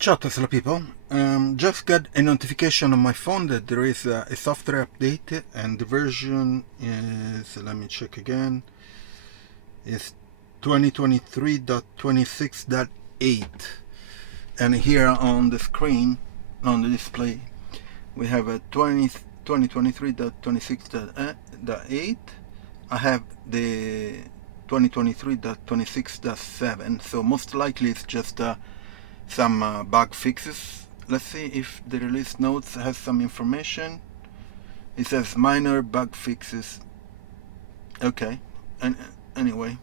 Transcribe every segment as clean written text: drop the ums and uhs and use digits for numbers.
Ciao Tesla people, just got a notification on my phone that there is a software update and the version is, let me check again, is 2023.26.8, and here on the screen, on the display, we have a 2023.26.8. I have the 2023.26.7, so most likely it's just some bug fixes. Let's see if the release notes has some information. It says minor bug fixes. Okay, and anyway,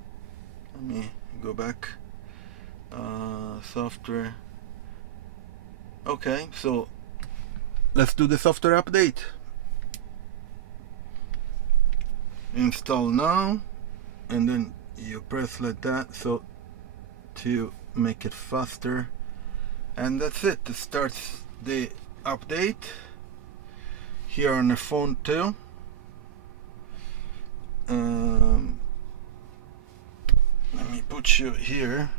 let me go back. Software. Okay, so let's do the software update. Install now, and then you press like that, so to make it faster. And that's it. It starts the update here on the phone too. Let me put you here.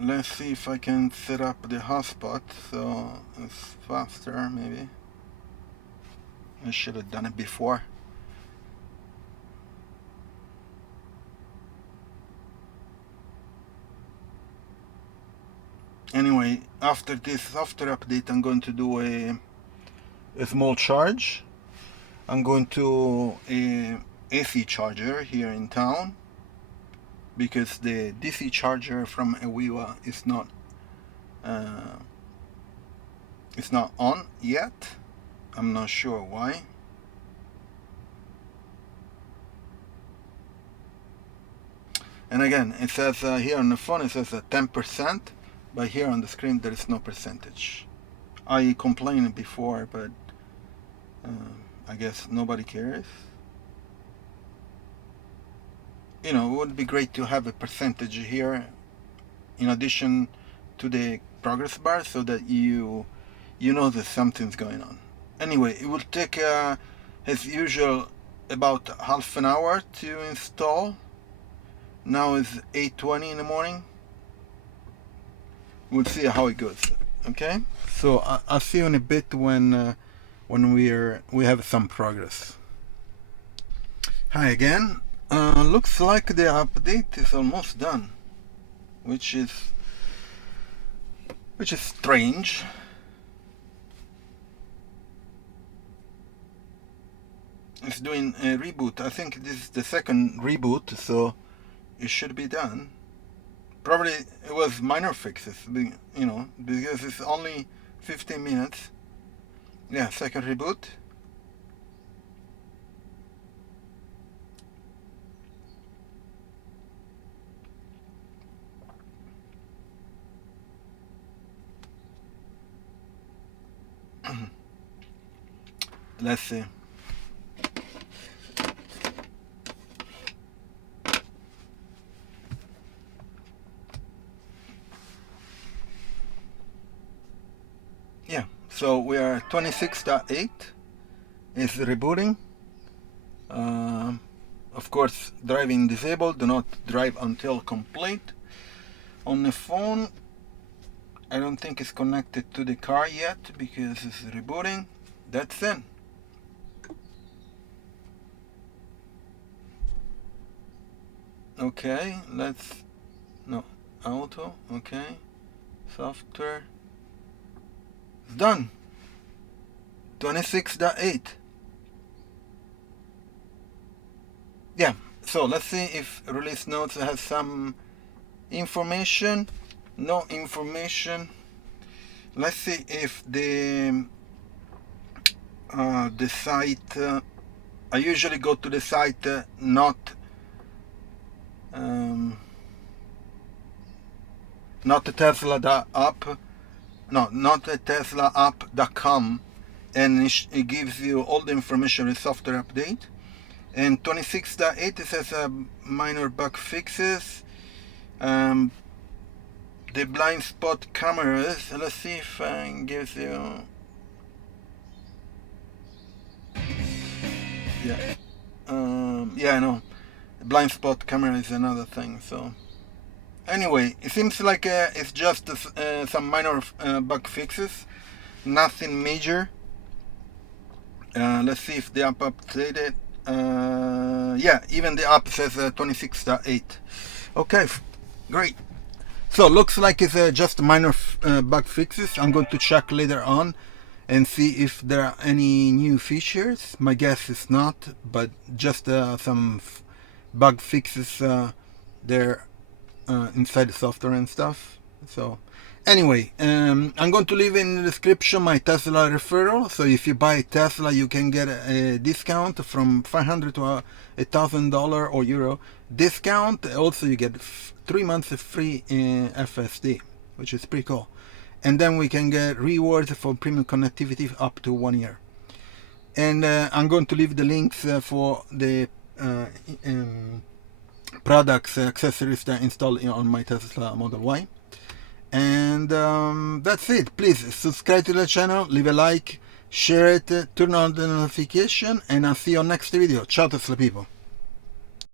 Let's see if I can set up the hotspot so it's faster. Maybe I should have done it before. Anyway, after this software update, I'm going to do a small charge. I'm going to a AC charger here in town because the DC charger from Awiwa is not it's not on yet. I'm not sure why. And again, it says here on the phone it says 10%. But here on the screen there is no percentage. I complained before, but I guess nobody cares. You know, it would be great to have a percentage here in addition to the progress bar so that you know that something's going on. Anyway, it will take as usual about half an hour to install. Now it's 8:20 in the morning. We'll see how it goes. Okay, so I'll see you in a bit when we have some progress. Hi again. Looks like the update is almost done, which is strange. It's doing a reboot. I think this is the second reboot, so it should be done. Probably it was minor fixes, you know, because it's only 15 minutes. Yeah, second reboot. Let's see. Yeah, so we are 26.8 is rebooting. Of course, driving disabled, do not drive until complete. On the phone, I don't think it's connected to the car yet because it's rebooting. That's it. Okay, no, auto, okay, software, it's done. 26.8. Yeah, so let's see if release notes has some information. No information. Let's see if the site, I usually go to the site not the Tesla app, no, not the Tesla app.com, and it gives you all the information with software update. And 26.8 it says minor bug fixes. The blind spot cameras. Let's see if it gives you. Yeah. Yeah, I know. Blind spot camera is another thing. So Anyway, it seems like it's just some minor bug fixes, nothing major. Let's see if the app updated. Yeah, even the app says 26.8. Okay, great. So looks like it's just minor bug fixes. I'm going to check later on and see if there are any new features. My guess is not, but just some bug fixes there inside the software and stuff. So anyway, I'm going to leave in the description my Tesla referral. So if you buy Tesla, you can get a discount from $500 to $1,000 or euro discount. Also, you get 3 months of free FSD, which is pretty cool. And then we can get rewards for premium connectivity up to 1 year. And I'm going to leave the links for the products, accessories that I installed on my Tesla Model Y. And that's it. Please subscribe to the channel, leave a like, share it, turn on the notification, and I'll see you on next video. Ciao Tesla people.